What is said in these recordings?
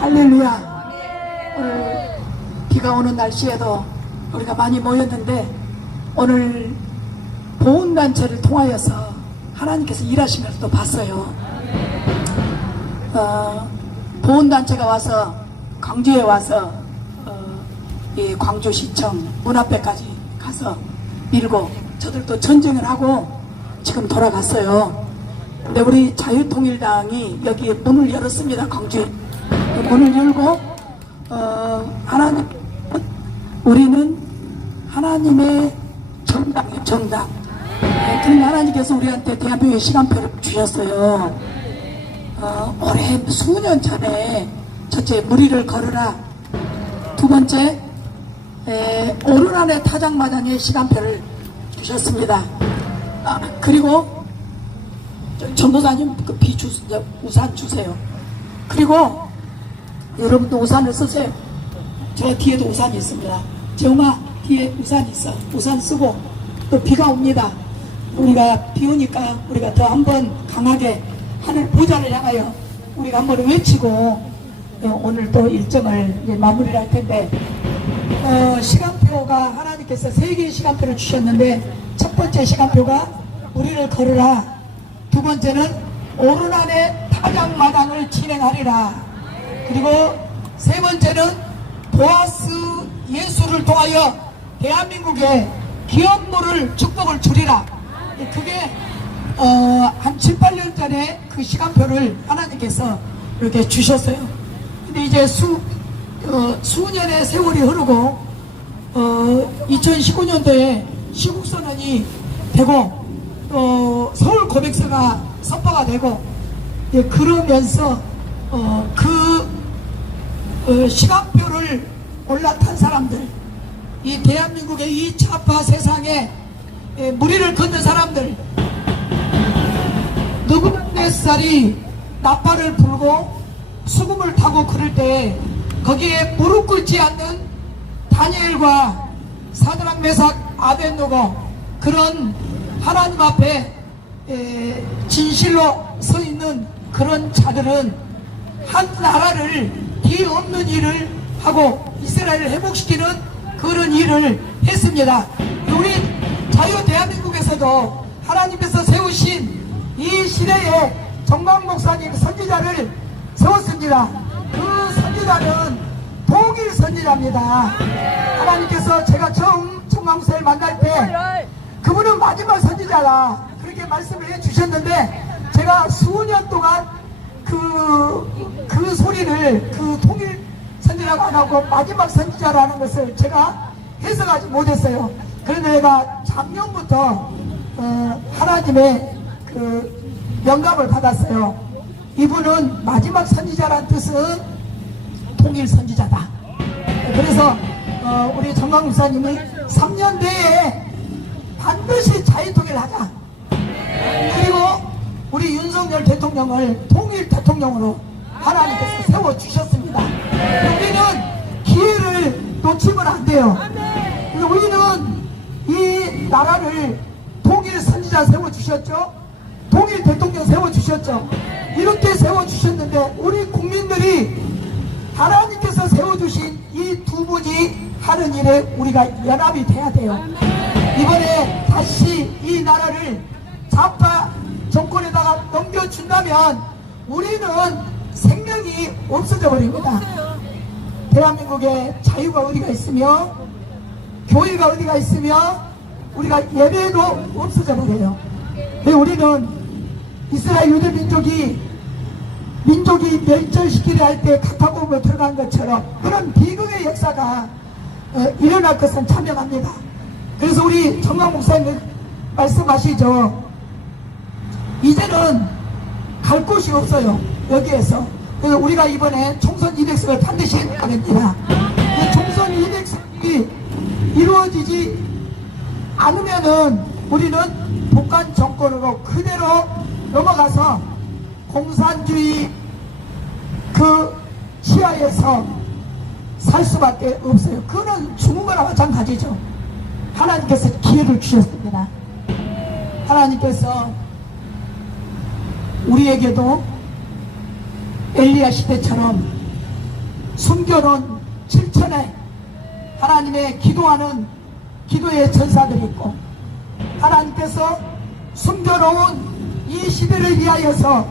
할렐루야. 오늘 비가 오는 날씨에도 우리가 많이 모였는데 오늘 보훈단체를 통하여서 하나님께서 일하신 것을 또 봤어요. 보훈단체가 와서 광주에 와서 이 광주시청 문 앞에까지 가서 밀고 저들도 전쟁을 하고 지금 돌아갔어요. 근데 우리 자유통일당이 여기에 문을 열었습니다. 광주에 문을 열고 우리는 하나님의 정당이에요. 정당. 그러니 하나님께서 우리한테 대한민국의 시간표를 주셨어요. 올해 수년 전에 첫째 무리를 걸으라, 두 번째 오르란의 타작마당의 시간표를 주셨습니다. 그리고 전도사님 그 우산 주세요. 그리고 여러분도 우산을 쓰세요. 저 뒤에도 우산이 있습니다. 재웅아, 뒤에 우산이 있어. 우산 쓰고 또 비가 옵니다. 우리가 비 오니까 우리가 더 한번 강하게 하늘 보좌를 향하여 우리가 한번 외치고 오늘 또 일정을 이제 마무리를 할 텐데, 시간표가 하나님께서 3개의 시간표를 주셨는데, 첫 번째 시간표가 우리를 걸으라, 두 번째는 오르난의 타작마당을 진행하리라, 그리고 세 번째는 보아스 예수를 통하여 대한민국에 기업물을 축복을 주리라. 그게 한 7, 8년 전에 그 시간표를 하나님께서 이렇게 주셨어요. 근데 이제 수년의 세월이 흐르고 2019년도에 시국선언이 되고 또 서울 고백서가 선포가 되고, 그러면서 시간표를 올라탄 사람들, 이 대한민국의 이 좌파 세상에 무리를 걷는 사람들, 느부갓네살이 나팔을 불고 수금을 타고 그럴 때 거기에 무릎 꿇지 않는 다니엘과 사드락 메삭 아벳느고, 그런 하나님 앞에 진실로 서 있는 그런 자들은 한 나라를 뒤엎는 일을 하고 이스라엘을 회복시키는 그런 일을 했습니다. 우리 자유 대한민국에서도 하나님께서 세우신 이 시대에 정광 목사님 선지자를 세웠습니다. 그 선지자는 통일 선지자입니다. 하나님께서 제가 처음 정광 목사를 만날 때 그분은 마지막 선지자라 그렇게 말씀을 해주셨는데, 제가 수년 동안 그 소리를, 그 통일 선지자가 안 하고 마지막 선지자라는 것을 제가 해석하지 못했어요. 그런데 내가 작년부터 하나님의 그 영감을 받았어요. 이분은 마지막 선지자란 뜻은 통일 선지자다. 그래서 우리 정광 목사님이 3년 내에 반드시 자유통일을 하자. 그리고 우리 윤석열 대통령을 통일 대통령으로 하나님께서 세워주셨습니다. 우리는 기회를 놓치면 안 돼요. 우리는 이 나라를 통일 선지자 세워주셨죠. 통일 대통령 세워주셨죠. 이렇게 세워주셨는데 우리 국민들이 하나님께서 세워주신 이 두 분이 하는 일에 우리가 연합이 돼야 돼요. 이번에 다시 이 나라를 좌파 정권에다가 넘겨준다면 우리는 생명이 없어져 버립니다. 대한민국에 자유가 어디가 있으며 교회가 어디가 있으며 우리가 예배도 없어져 버려요. 우리는 이스라엘 유대 민족이 멸절시키려 할 때 카타콤으로 들어간 것처럼 그런 비극의 역사가 일어날 것은 찬명합니다. 그래서 우리 정광 목사님 말씀하시죠. 이제는 갈 곳이 없어요. 여기에서. 그래서 우리가 이번에 총선 200석을 반드시 해야 됩니다. 총선 200석이 이루어지지 않으면은 우리는 북한 정권으로 그대로 넘어가서 공산주의 그 시야에서 살 수밖에 없어요. 그거는 죽은 거나 마찬가지죠. 하나님께서 기회를 주셨습니다. 하나님께서 우리에게도 엘리야 시대처럼 숨겨놓은 7천의 하나님의 기도하는 기도의 전사들이 있고, 하나님께서 숨겨놓은 이 시대를 위하여서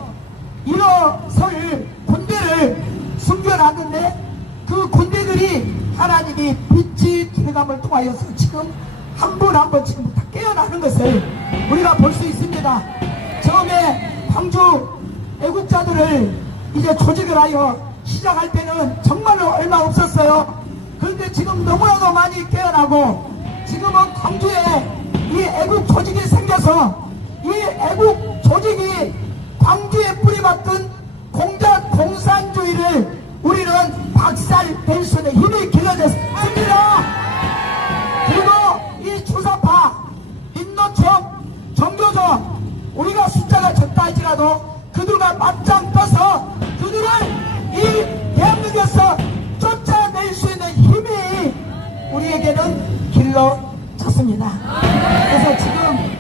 일어설 군대를 숨겨놨는데, 그 군대들이 하나님이 빛이 들어감을 통하여서 지금 한 분 한 분 지금 다 깨어나는 것을 우리가 볼 수 있습니다. 처음에 광주 애국자들을 이제 조직을 하여 시작할 때는 정말로 얼마 없었어요. 그런데 지금 너무나도 많이 깨어나고, 지금은 광주에 이 애국 조직이 생겨서 이 애국 조직이 광주에 뿌리박던 공산주의를 우리는 박살낼 수 있는 힘이 길러졌습니다. 그리고 이 주사파, 민노총, 종교적, 우리가 숫자가 적다 할지라도 그들과 맞짱 떠서 그들을 이 대한민국에서 쫓아낼 수 있는 힘이 우리에게는 길러졌습니다. 그래서 지금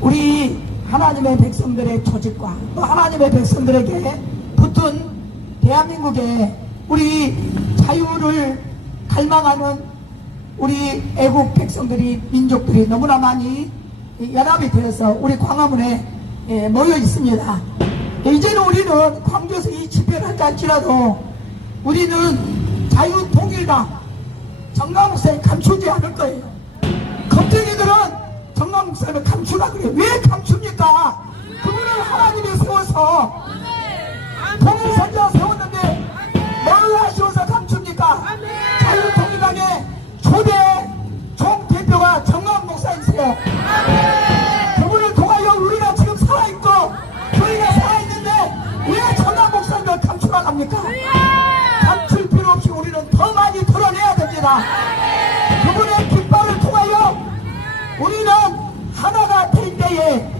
우리 하나님의 백성들의 조직과 또 하나님의 백성들에게 붙은 대한민국의 우리 자유를 갈망하는 우리 애국 백성들이, 민족들이 너무나 많이 연합이 되어서 우리 광화문에 모여 있습니다. 이제는 우리는 광주에서 이 집회를 한다 할지라도 우리는 자유통일당 정강목사님 감추지 않을 거예요. 겁쟁이들은 정강목사님을 감추라 그래요. 왜 감춥니까? 그분을 하나님이 세워서 통일선지자 세웠는데 뭘 아쉬워서 감춥니까? 자유통일당의 초대 총대표가 정강목사님이세요. 그분을 통하여 우리가 지금 살아있고 교회가 살아있는데 왜 정강목사님을 감추라 합니까? 감출 필요 없이 우리는 더 많이 드러내야 됩니다. 그분의 깃발을 통하여 우리는 하나가 될 때에,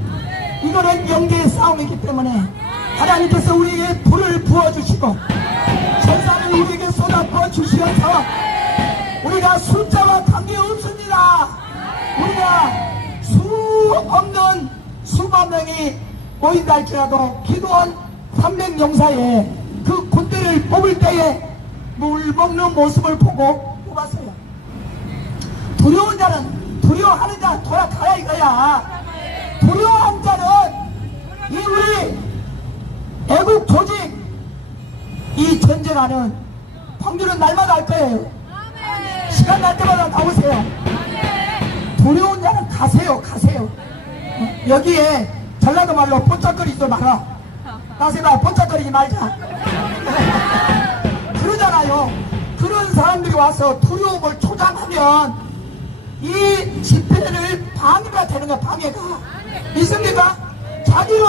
이거는 영계의 싸움이기 때문에 하나님께서 우리에게 불을 부어주시고 천사를 우리에게 쏟아부어 주시어서 우리가 숫자와 관계없습니다. 우리가 수 없는 수만 명이 모인다 할지라도 기도원 300용사에 그 군대를 뽑을 때에 물 먹는 모습을 보고 뽑았어요. 두려운 자는, 두려워하는 자 돌아가라 이거야. 두려워한 자는 이 우리 애국 조직, 이 전쟁하는 광주는 날마다 할 거예요. 시간 날 때마다 나오세요. 두려운 자는 가세요. 가세요. 여기에 전라도 말로 번쩍거리지 마라. 나세가 번쩍거리지 말자. 그러잖아요. 그런 사람들이 와서 두려움을 조장하면 이 집회를 방해가 되는 거야. 방해가. 믿습니까? 자기를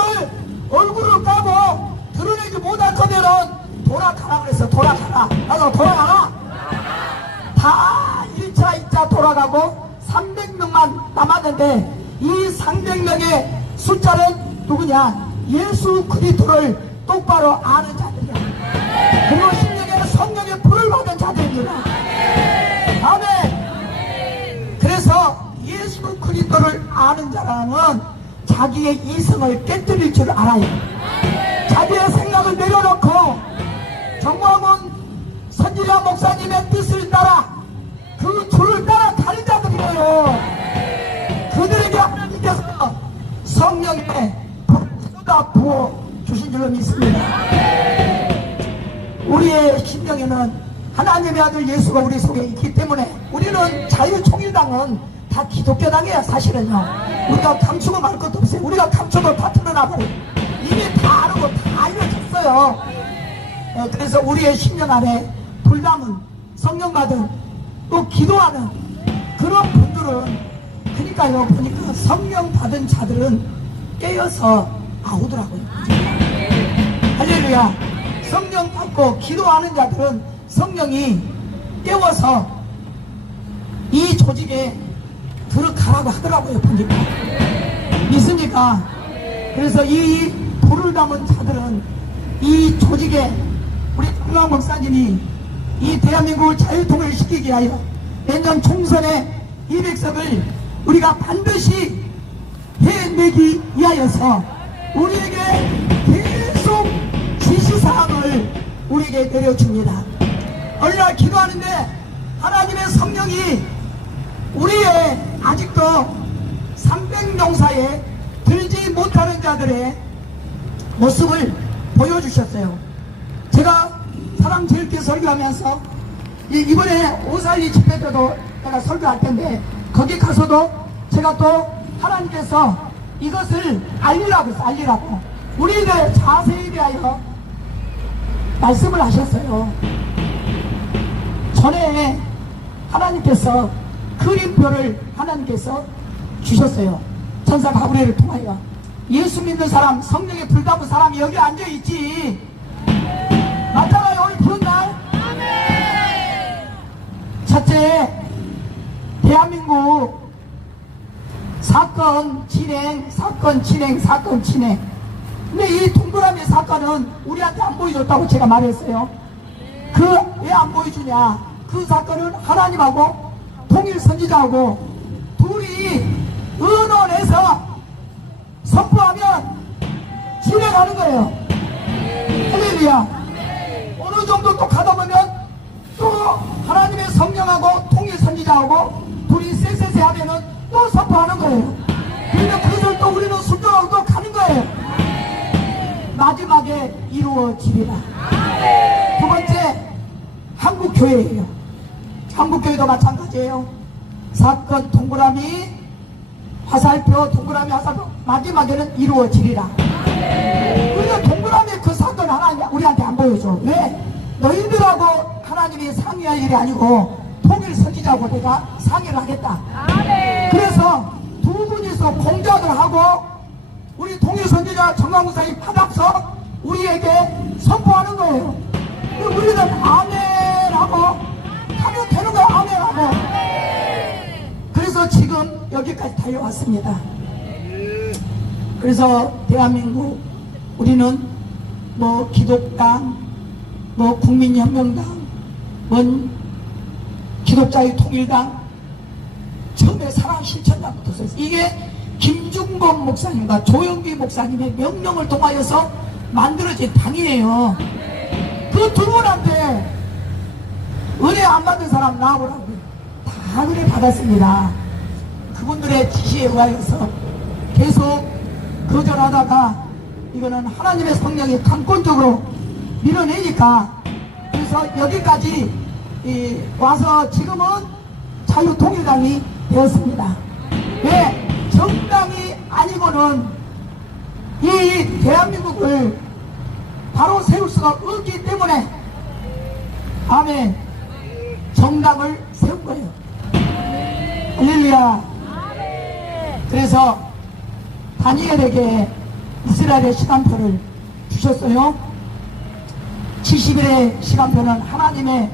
얼굴을 까고 드러내지 못할 거면은 돌아가라 그랬어. 돌아가라. 나도 돌아가라. 다 1차 2차 돌아가고 300명만 남았는데 이 300명의 숫자는 누구냐? 예수 그리스도를 똑바로 아는 자들이야. 그리고 심령에 성령의 불을 받은 자들입니다. 아멘. 그래서 예수 그리스도를 아는 자라는 자기의 이성을 깨뜨릴 줄 알아요. 자기의 생각을 내려놓고 정광훈 선지자 목사님의 뜻을 따라 그 줄을 따라 가는 자들이에요. 그들에게 하나님께서 성령의 쏟아 부어 주신 줄로 믿습니다. 우리의 심령에는 하나님의 아들 예수가 우리 속에 있기 때문에 우리는 자유통일당은 다 기독교당이야. 사실은요. 우리가 감추고 말 것도 없어요. 우리가 감춰도 다 드러나버려요. 이미 다 아는 거 다 알려졌어요. 그래서 우리의 심령 안에 불담은 성령 받은 또 기도하는 그런 분들은, 그러니까요, 보니까 성령 받은 자들은 깨어서 나오더라고요. 할렐루야. 성령 받고 기도하는 자들은 성령이 깨워서 이 조직에 들어가라고 하더라고요. 보니까. 믿습니까? 그래서 이 불을 담은 자들은 이 조직에 우리 정광 목사님이 이 대한민국을 자유통일을 시키기 위하여 내년 총선에 200석을 우리가 반드시 해내기 위하여서 우리에게 계속 지시사항을 우리에게 내려줍니다. 어느 날 기도하는데 하나님의 성령이 우리의 아직도 300용사에 들지 못하는 자들의 모습을 보여주셨어요. 제가 사랑제일교회 설교하면서 이번에 오살리 집회 때도 제가 설교할 텐데 거기 가서도 제가 또 하나님께서 이것을 알리라고 했어요. 알리라고 우리의 자세에 대하여 말씀을 하셨어요. 전에 하나님께서 그림표를 하나님께서 주셨어요. 천사 가브리엘을 통하여. 예수 믿는 사람, 성령에 불담은 사람이 여기 앉아있지. 맞잖아요. 오늘 부른 날. 첫째, 대한민국 사건 진행. 근데 이 동그라미 사건은 우리한테 안 보여줬다고 제가 말했어요. 왜 안 보여주냐? 그 사건은 하나님하고 통일 선지자하고 둘이 의논해서 선포하면 진행하는 거예요. 할렐루야. 어느 정도 또 가다 보면 또 하나님의 성령하고 통일 선지자하고 둘이 쎄쎄쎄 하면은 또 선포하는 거예요. 그러면 그것을 또 우리는 순종하고 또 가는 거예요. 마지막에 이루어지리라. 두 번째, 한국교회예요. 한국교회도 마찬가지예요. 사건 동그라미 화살표, 동그라미 화살표, 마지막에는 이루어지리라. 우리가 동그라미 그 사건 하나님 우리한테 안 보여줘. 왜? 너희들하고 하나님이 상의할 일이 아니고 통일 선지자하고 내가 상의를 하겠다. 그래서 두 분이서 공작을 하고 우리 통일 선지자 정강무사님 받아서 우리에게 선포하는 거예요. 우리는 아멘하고 하면 되는 거예요. 아멘하고. 그래서 지금 여기까지 달려왔습니다. 그래서 대한민국 우리는 뭐 기독당, 뭐 국민혁명당, 뭔 기독자의 통일당, 처음에 사랑실천당부터 썼어요. 이게 김중건 목사님과 조영기 목사님의 명령을 통하여서 만들어진 당이에요. 그 두 분한테 은혜 안 받은 사람 나오라고 다 은혜 받았습니다. 그분들의 지시에 의하여서 계속 거절하다가 이거는 하나님의 성령이 강권적으로 밀어내니까 그래서 여기까지 와서 지금은 자유통일당이 되었습니다. 왜? 정당이 아니고는 이 대한민국을 바로 세울 수가 없기 때문에 아멘 정당을 세운 거예요. 할렐루야. 그래서 다니엘에게 이스라엘의 시간표를 주셨어요. 70일의 시간표는 하나님의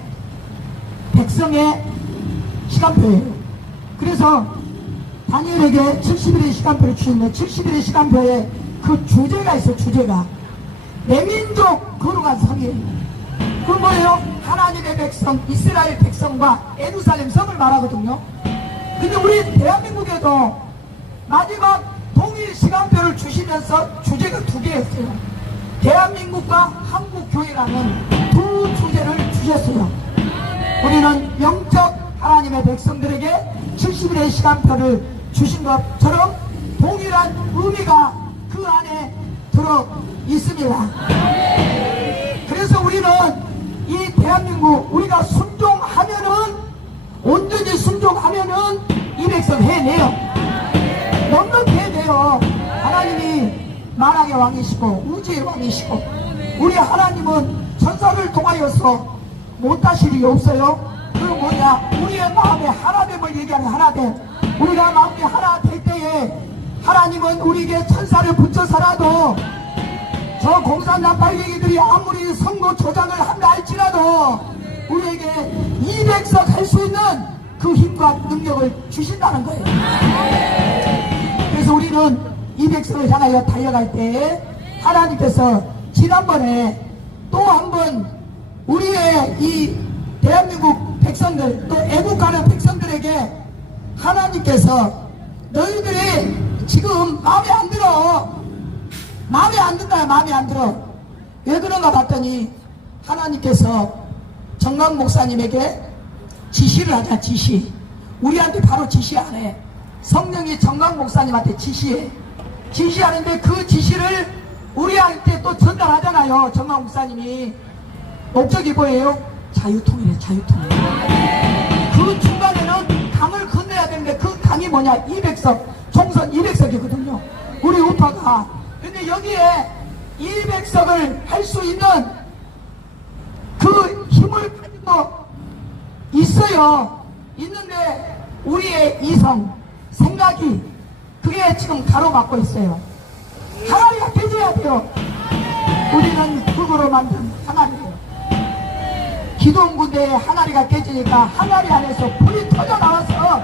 백성의 시간표예요. 그래서 다니엘에게 70일의 시간표를 주셨는데 70일의 시간표에 그 주제가 있어요. 주제가 내 민족 거룩한 성이에요. 그 뭐예요? 하나님의 백성, 이스라엘 백성과 예루살렘 성을 말하거든요. 근데 우리 대한민국에도 마지막 통일 시간표를 주시면서 주제가 두 개였어요. 대한민국과 한국교회라는 두 주제를 주셨어요. 우리는 영적 하나님의 백성들에게 70일의 시간표를 주신 것처럼 동일한 의미가 그 안에 들어 있습니다. 그래서 우리는 이 대한민국 우리가 순종하면은 온전히 순종하면은 이 백성 해내요. 넉넉히 해내요. 하나님이 만왕의 왕이시고 우주의 왕이시고 우리 하나님은 천사를 통하여서 못하실 일이 없어요. 그건 뭐냐? 우리의 마음에 하나됨을 얘기하는 하나됨. 우리가 마음이 하나 될 때에 하나님은 우리에게 천사를 붙여서라도 저 공산당 빨갱이들이 아무리 선거 조작을 한다 할지라도 우리에게 200석 할 수 있는 그 힘과 능력을 주신다는 거예요. 그래서 우리는 200석을 향하여 달려갈 때 하나님께서 지난번에 또 한 번 우리의 이 대한민국 백성들 또 애국하는 백성들에게 하나님께서 너희들이 지금 마음에 안 들어. 마음에 안 든다. 마음에 안 들어. 왜 그런가 봤더니 하나님께서 정강 목사님에게 지시를 하자. 지시. 우리한테 바로 지시 안 해. 성령이 정강 목사님한테 지시해. 지시하는데 그 지시를 우리한테 또 전달하잖아요. 정강 목사님이. 목적이 뭐예요? 자유통일이에요. 자유통일. 그 중간에는 강을 건너야 되는데 그 강이 뭐냐? 200석. 총선 200석이거든요. 우리 우파가. 근데 여기에 200석을 할 수 있는 그 힘을 가지고 있어요. 있는데 우리의 이성, 생각이 그게 지금 가로막고 있어요. 항아리가 깨져야 돼요. 우리는 흙으로 만든 항아리예요. 기도원 군대에 항아리가 깨지니까 항아리 안에서 불이 터져 나와서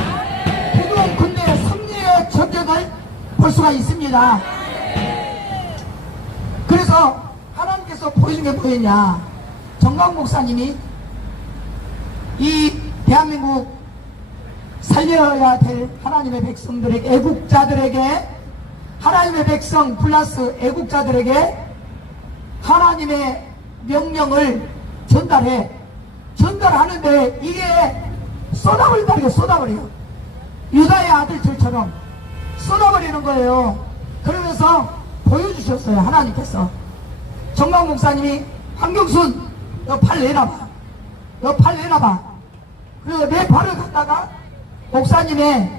기도원 군대의 승리의 전쟁을 볼 수가 있습니다. 그래서 하나님께서 보여준 게 뭐였냐? 정강 목사님이 이 대한민국 살려야 될 하나님의 백성들에게, 애국자들에게, 하나님의 백성 플러스 애국자들에게 하나님의 명령을 전달하는데 이게 쏟아버린다는 게 쏟아버려요. 유다의 아들들처럼 쏟아버리는 거예요. 그러면서 보여주셨어요. 하나님께서. 정강 목사님이 황경순 너 팔 내놔봐. 너 팔 내놔봐. 그래서 내 발을 갖다가 목사님의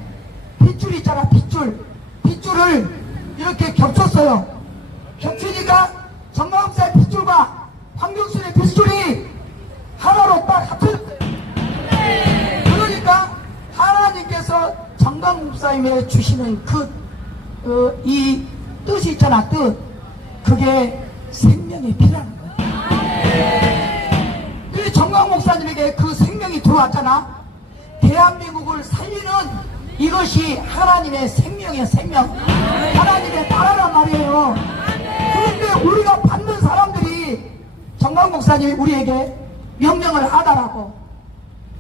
핏줄 있잖아. 핏줄을 이렇게 겹쳤어요. 겹치니까 정강 목사의 핏줄과 황경순의 핏줄이 하나로 딱 합쳐졌어요. 그러니까 하나님께서 정강 목사님의 주시는 이 뜻이 있잖아. 뜻. 그게 생명의 피라는 거예요. 그 정강 목사님에게 그 생명이 들어왔잖아. 대한민국을 살리는 이것이 하나님의 생명이에요. 생명. 하나님의 나라란 말이에요. 그런데 우리가 받는 사람들이 정강 목사님이 우리에게 명령을 하다라고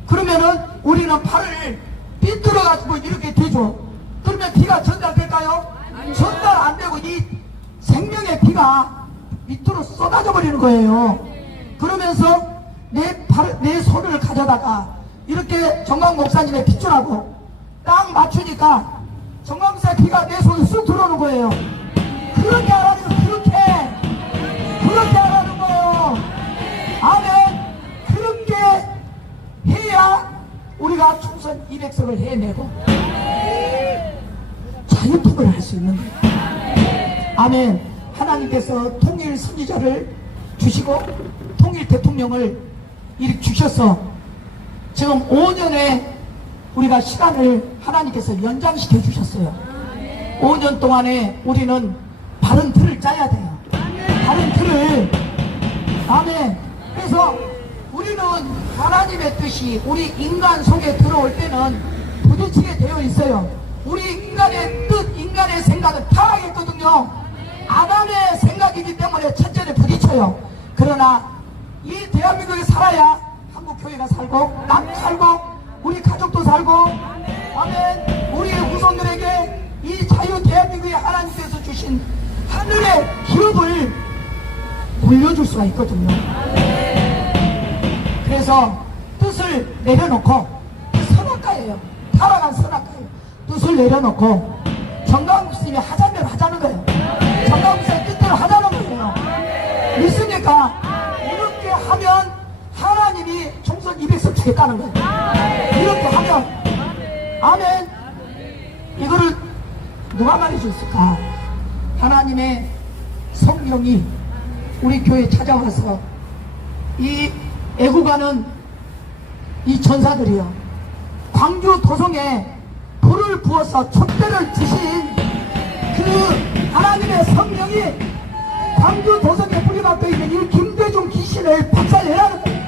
그러면은 우리는 팔을 삐뚤어가지고 이렇게 되죠. 그러면 피가 전달될까요? 전달 안 되고 이 생명의 피가 밑으로 쏟아져 버리는 거예요. 그러면서 내 손을 가져다가 이렇게 정강 목사님의 핏줄하고 딱 맞추니까 정강 목사의 피가 내 손에 쑥 들어오는 거예요. 그렇게 하라는 거예요. 그렇게 하라는 거예요. 아멘. 그렇게 해야 우리가 총선 200석을 해내고 자유통일을 할 수 있는 거예요. 아멘. 하나님께서 통일 선지자를 주시고 통일 대통령을 이렇게 주셔서 지금 5년의 우리가 시간을 하나님께서 연장시켜 주셨어요. 5년 동안에 우리는 바른 틀을 짜야 돼요. 바른 틀을. 아멘. 그래서 우리는 하나님의 뜻이 우리 인간 속에 들어올 때는 부딪히게 되어 있어요. 우리 인간의 뜻, 인간의 생각은 타락했거든요. 아담의 생각이기 때문에 첫째는 부딪혀요. 그러나 이 대한민국에 살아야 한국교회가 살고 나도 살고 우리 가족도 살고 아멘. 우리의 후손들에게 이 자유 대한민국에 하나님께서 주신 하늘의 기업을 물려줄 수가 있거든요. 그래서 뜻을 내려놓고 선악과예요. 타락한 선악과예요. 뜻을 내려놓고 정강 목사님이 하자면 하자는 거예요. 정강 목사님의 뜻대로 하자는 거예요. 믿습니까? 이렇게 하면 하나님이 총선 200석 주겠다는 거예요. 이렇게 하면 아멘. 이거를 누가 말해줬을까? 하나님의 성령이 우리 교회에 찾아와서 이 애국하는 이 전사들이요, 광주 도성에 불을 부어서 촛대를 드신 그 하나님의 성령이 광주 도성에 불이 박혀 있는 이 김대중 귀신을 박살내라는 거예요.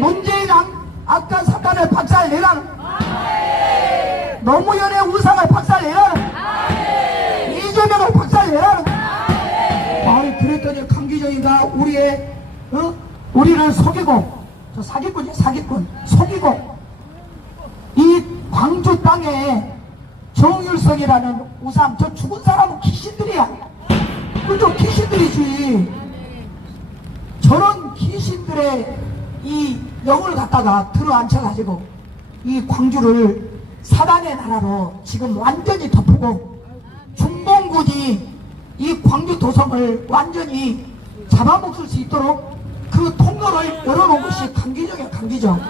문재인 악한 사탄을 박살내라는 거예요. 노무현의 우상을 박살내라는 거예요. 이재명을 박살내라는 거예요. 그랬더니 강기정이가 우리를 속이고, 저 사기꾼이야, 사기꾼. 속이고, 이 광주 땅에 정율성이라는 우상, 저 죽은 사람은 귀신들이야. 그죠? 귀신들이지. 저런 귀신들의 이 영을 갖다가 들어앉혀가지고 이 광주를 사단의 나라로 지금 완전히 덮고 중봉군이 이 광주 도성을 완전히 잡아먹을 수 있도록 그 통로를 열어놓은 것이 강기정이야, 강기정.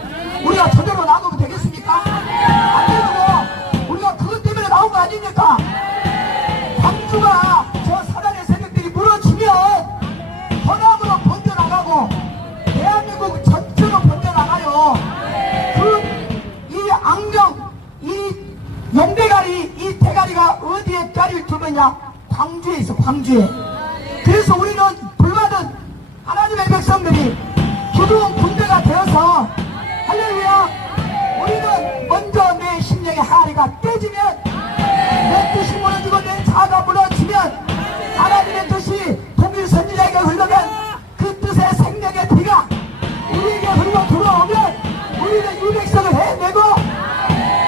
우리가 저대로 놔두면 되겠습니까? 안 되고 우리가 그것 때문에 나온 거 아닙니까? 광주가 저 사단의 세력들이 무너지면 번화으로 번져나가고 대한민국 전체로 번져나가요. 이 악령, 이 용대가리, 이 대가리가 어디에 자리를 두느냐? 광주에 있어, 광주에. 그래서 우리는 불받은 하나님의 백성들이 기도원 군대가 되어서 할렐루야, 우리는 먼저 내 심령의 항아리가 깨지면, 내 뜻이 무너지고 내 자아가 무너지면, 하나님의 뜻이 통일 선지자에게 흘러면 그 뜻의 생명의 피가 우리에게 흘러 들어오면 우리는 이 백성을 해내고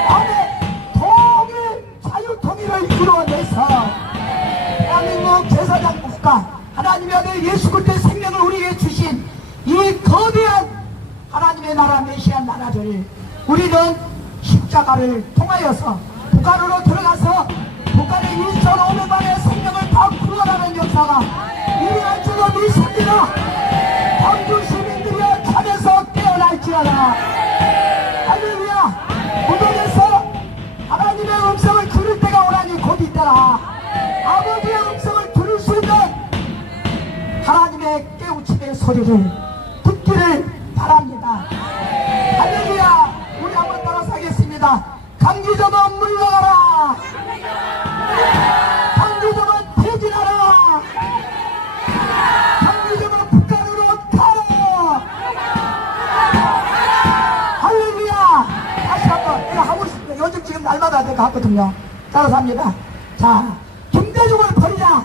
안에 통일, 자유통일을 이루어내서 대한민국 제사장 국가, 하나님의 아들 예수 그리스도의 생명을 우리에게 주신 이 거대한 하나님의 나라 메시아 나라를 우리는 십자가를 통하여서 북한으로 들어가서 북한의 2,500만의 생명을 다 구원하는 역사가 일어날 줄로 믿습니다. 광주 시민들이여 잠에서 깨어날지어다. 할렐루야. 무덤에서 하나님의 음성을 들을 때가 오라니 곧 있더라. 아버지의 음성을 들을 수 있는 하나님의 깨우침의 소리를 듣기를 바랍니다. 할렐루야. 우리 한번 따라서 하겠습니다. 강기정은 물러가라. 강기정은 퇴진하라. 강기정은 북한으로 가라. 할렐루야. 다시 한번 내가 하고 싶습니다. 요즘 지금 날마다 내가 하거든요. 따라서 합니다. 자, 김대중을 버리자.